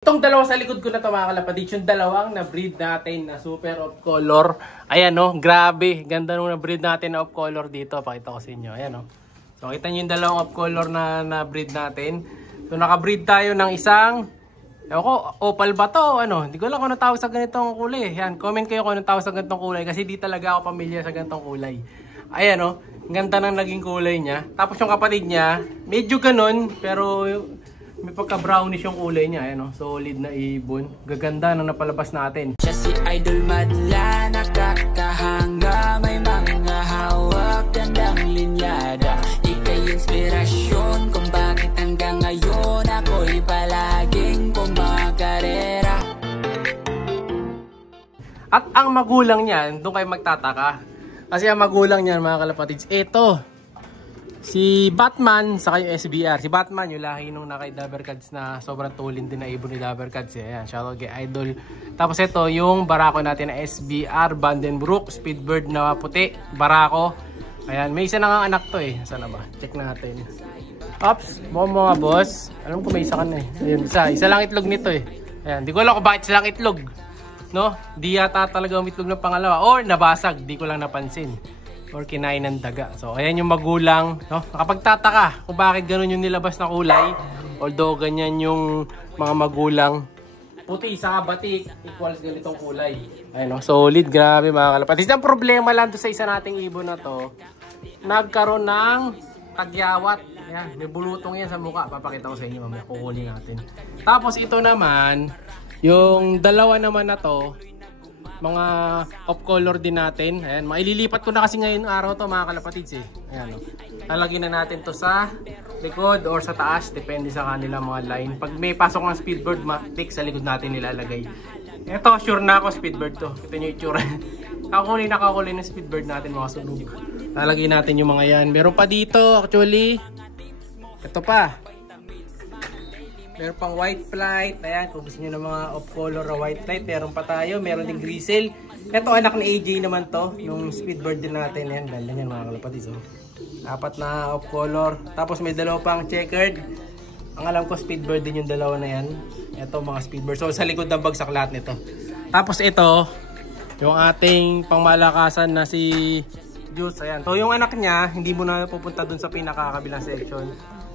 Itong dalawa sa likod ko na ito mga kalapatids, yung dalawang na-breed natin na super off color. Ayan o, grabe. Ganda nung na-breed natin na off color dito. Pakita ko sa inyo. Ayan o. So, kita nyo yung dalawang off color na na-breed natin. So, naka-breed tayo ng isang, ewan ko, opal ba to? Ano? Hindi ko lang kung anong tawag sa ganitong kulay. Ayan, comment kayo kung anong tawag sa ganitong kulay kasi di talaga ako pamilyar sa ganitong kulay. Ayan o, ganda ng naging kulay niya. Tapos yung kapatid niya, medyo ganun, pero may pagka-brownish yung kulay niya, ayan o, solid na ibon. Gaganda nang napalabas natin. Siya si Idol Madla, nakakahanga, may mga hawak, gandang linyada. Ika'y inspirasyon kung bakit hanggang ngayon ako'y palaging kumakarera. At ang magulang niyan, doon kayo magtataka. Kasi ang magulang niyan mga kalapatids, ito. Si Batman sa yung SBR. Si Batman yung lahi nung nakay Dabercads na sobrang tulin din na ibon ni Dabercads. Ayan, shoutout kay Idol. Tapos ito yung barako natin na SBR Vandenbroek Speedbird na puti. Barako. Ayan, may isa na nga anak to eh. Saan na ba? Check natin. Ops, mga boss. Alam ko may isa ka na eh. Ayan, isa lang itlog nito eh. Ayan, di ko alam kung bakit silang itlog. No? Di yata talaga umitlog ng pangalawa. Or nabasag, di ko lang napansin. Or kinain ng daga. So, ayan yung magulang. No? Nakapagtataka kung bakit ganun yung nilabas na kulay. Although, ganyan yung mga magulang. Puti, saka batik, equals ganitong kulay. Ayan, no? Solid, grabe mga kalapatids. Ang problema lang sa isa nating ibon na to, nagkaroon ng tagyawat. Ayan, may bulutong yan sa mukha. Papakita ko sa inyo mamaya. Kukunin natin. Tapos, ito naman, yung dalawa naman na to, mga off color din natin. Ayan, maililipat ko na kasi ngayon araw to mga kalapatids eh. Ayan, no? Lalagyan na natin to sa likod or sa taas, depende sa kanila mga line. Pag may pasok ng speedbird, matik sa likod natin nilalagay. Ito, sure na ako speedbird to. Ito yung itsura. Nakakulay ng speedbird natin mga sunog. Lalagyan natin yung mga yan. Meron pa dito actually. Ito pa. Meron pang white flight. Ayan, kung gusto nyo ng mga off-color na white flight, meron pa tayo. Meron din grizzle. Ito, anak ni AJ naman to. Yung speedbird din natin. Ayan, ganda yan mga kalapatids. Oh. Apat na off-color. Tapos may dalawa pang checkered. Ang alam ko, speedbird din yung dalawa na yan. Ito, mga speedbird. So, sa likod ng bagsak lahat nito. Tapos ito, yung ating pangmalakasan na si Juice. Ayan. So, yung anak niya, hindi mo na pupunta dun sa pinakakabilang section.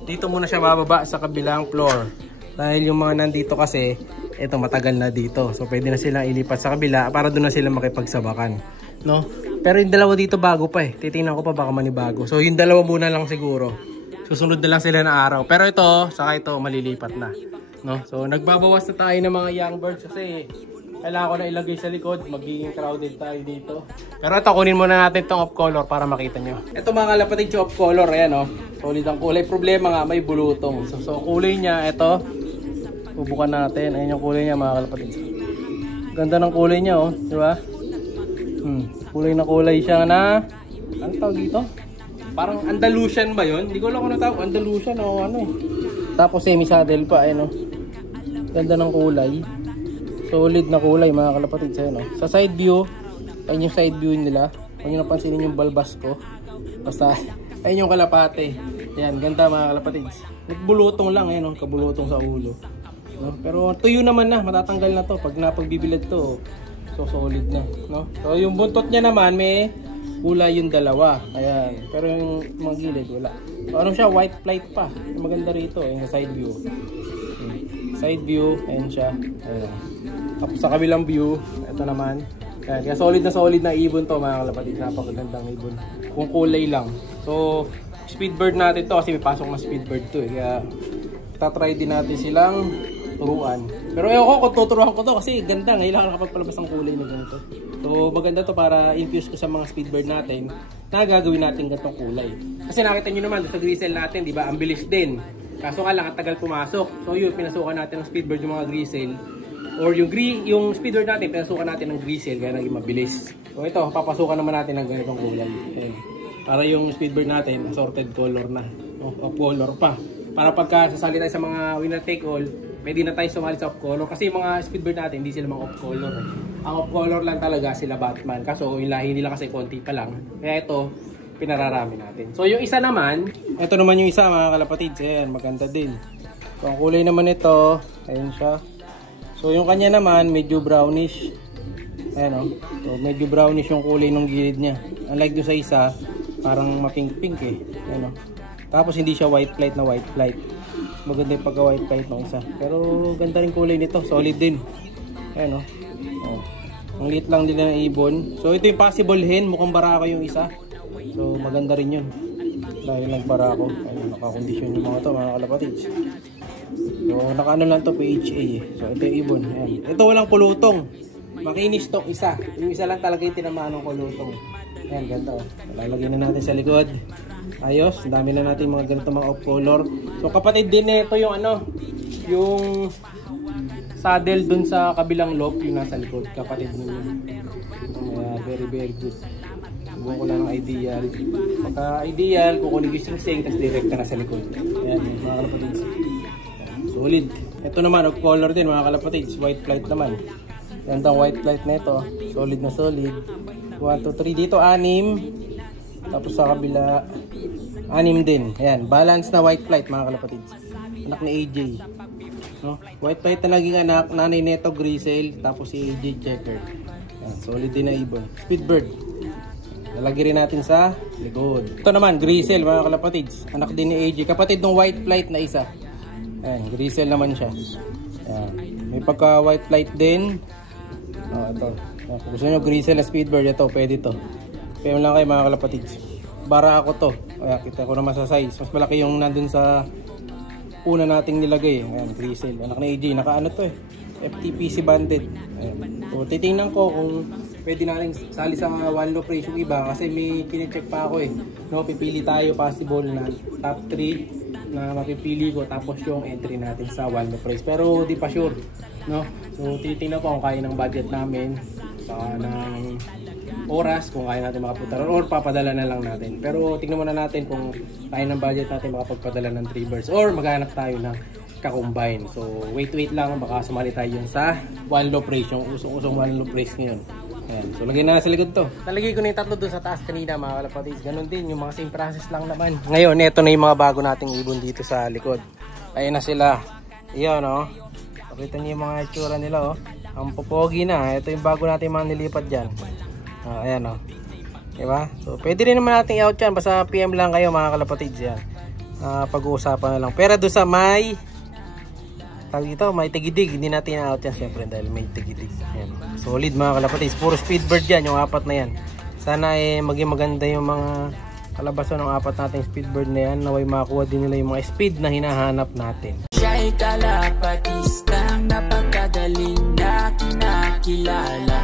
Dito muna siya bababa sa kabilang floor. Dahil yung mga nandito kasi, ito matagal na dito. So pwede na silang ilipat sa kabila para doon na sila makipagsabakan. No? Pero yung dalawa dito bago pa eh. Titingnan ko pa baka manibago. So yung dalawa muna lang siguro. Susunod na lang sila na araw. Pero ito, saka ito malilipat na. No? So nagbabawas na tayo ng mga young birds kasi kailangan ko na ilagay sa likod. Magiging crowded tayo dito. Pero ito, kunin muna natin itong off color para makita nyo. Ito mga kalapatids yung off color. Ayan o. Solid ang kulay. Problema nga, may bulutong. So kulay niya, ito. Bubukan natin. Ayan yung kulay niya mga kalapatids. Ganda ng kulay niya oh. Diba? Kulay na kulay siya na, ano tawag dito? Parang Andalusian ba yun? Hindi ko lang kung natawag. Andalusian o ano eh. Tapos semi-saddle pa. Ayan oh. Ganda ng kulay. Solid na kulay mga kalapatids. Ayan oh. Sa side view, ayun yung side view nila. Huwag nyo napansinin yung balbas ko. Basta, ayun yung kalapate. Ayan, ganda mga kalapatids. Nagbulutong lang, ayun oh. Kabulutong sa ulo. No? Pero tuyo naman na, matatanggal na to pag napagbibilad to. So solid na, no? So yung buntot niya naman may kulay yung dalawa. Ayan. Pero yung mga gilid wala. So ano siya, white flight pa. Yung maganda rito, yung sa side view. Side view, ayan siya. Ayan. Tapos sa kabilang view, ito naman. Ayan. Kaya solid na ibon to mga kalapatids. Napakagandang ibon. Kung kulay lang. So speedbird natin to kasi may pasok na speedbird to eh. Kaya tatry din natin silang turuan. Pero ewan ko kung tuturuan ko to kasi ganda. Ngayon lang nakapagpalabas ng kulay na ganito. So maganda to para infuse ko sa mga speedbird natin na gagawin natin ganitong kulay. Kasi nakita nyo naman sa grizzle natin, di ba? Ang bilis din. Kaso nga lang ang tagal pumasok. So yun, pinasukan natin ng speedbird yung mga grizzle. Or yung speedbird natin, pinasukan natin ng grizzle kaya naging mabilis. So ito, papasukan naman natin ng ganitong kulay. Ayan. Para yung speedbird natin, assorted color na. O color pa. Para pagka sasali tayo sa mga winner take all, pwede na tayo sumali sa off color. Kasi yung mga speedbird natin, hindi sila mga off color. Ang off color lang talaga sila Batman. Kaso yung lahi nila kasi konti pa lang. Kaya ito, pinararami natin. So yung isa naman, ito naman yung isa mga kalapatids. Ayan, maganda din. So ang kulay naman ito, ayun siya. So yung kanya naman medyo brownish. Ayan o. So medyo brownish yung kulay ng gilid niya. Unlike doon sa isa, parang mapink-pink eh. Ayan o. Tapos hindi siya white flight na white flight. Maganda yung pagka white flight ng isa. Pero ganda rin kulay nito. Solid din. Ayan o. Oh. Ang liit lang din ng ibon. So ito yung possible hen. Mukhang barako yung isa. So maganda rin yun. Dahil nagbarako. Ayun, nakakondisyon yung mga to mga kalapatids. So nakaano lang to PHA eh. So ito yung ibon. Ayan. Ito walang kulutong. Makinis tong isa. Yung isa lang talaga yung tinamaan ng kulutong. Ayan, ganda o. Lalagyan na natin sa likod. Ayos. Dami na natin mga ganito mga off color. So kapatid din ito yung ano. Yung saddle dun sa kabilang loop yung nasa likod. Kapatid mo yun. Very very good. Buwan ko lang ng ideal. Pagka ideal, kukunin ko yung sing tapos direct ka na sa likod. Ayan mga kalapatids. Solid. Ito naman off color din mga kalapatids. White flight naman. Gandang white flight na ito. Solid na solid. 1, 2, 3. Dito 6. Tapos sa kabila 6 din. Ayan. Balance na white flight mga kalapatids. Anak ni AJ. No? White flight na naging anak. Nanay neto Grisel. Tapos si AJ checker. Ayan. Solid din na ibon. Speedbird. Lalagay rin natin sa likod. Ito naman Grisel mga kalapatids. Anak din ni AJ. Kapatid ng white flight na isa. Ayan. Grisel naman siya. Ayan. May pagka white flight din. Ito. Kung gusto nyo Grisel na Speedbird, ito, pwede to. PM lang kayo mga kalapatids. Bara ako to. Kaya kita ko naman sa size. Mas malaki yung nandun sa una nating nilagay. Ayan, Grisel. Anak na AJ. Naka-ano to eh. FTPC banded. Ayan. So, titingnan ko kung pwede na rin sali sa one low price yung iba. Kasi may kine-check pa ako eh. No, pipili tayo possible na top 3 na mapipili ko. Tapos yung entry natin sa one low price. Pero di pa sure. No? So titingnan ko kung kaya ng budget namin, saka ng oras kung kaya natin makapunta or papadala na lang natin. Pero tingnan muna natin kung kaya ng budget natin makapagpadala ng 3 birds or maghanap tayo ng ka-combine. So wait lang, baka sumali tayo yun sa one low price, yung usong one low price ngayon. Ayan. So lagyan na sa likod to. Nalagay ko na yung tatlo doon sa taas kanina mga kalapatids. Ganon din, yung mga same process lang naman. Ngayon, ito na yung mga bago nating ibon dito sa likod. Ayan na sila. Iyon o. Pakita niyo yung mga itsura nila oh. Ang popogi na. Ito yung bago natin mga nilipat dyan. Ayan oh. Diba? So pwede rin naman natin i-out yan. Basta PM lang kayo mga kalapatids yan. Pag-uusapan na lang. Pero doon sa may may tigidig. Hindi natin i-out yan syempre dahil may tigidig. Ayan. Solid mga kalapatids. Puro speedbird yan. Yung 4 na yan. Sana maging maganda yung mga kalabasan ng 4 nating speedbird na yan. Naway makakuha din nila yung mga speed na hinahanap natin. Siya'y kalapatistang napakagaling na kinakilala.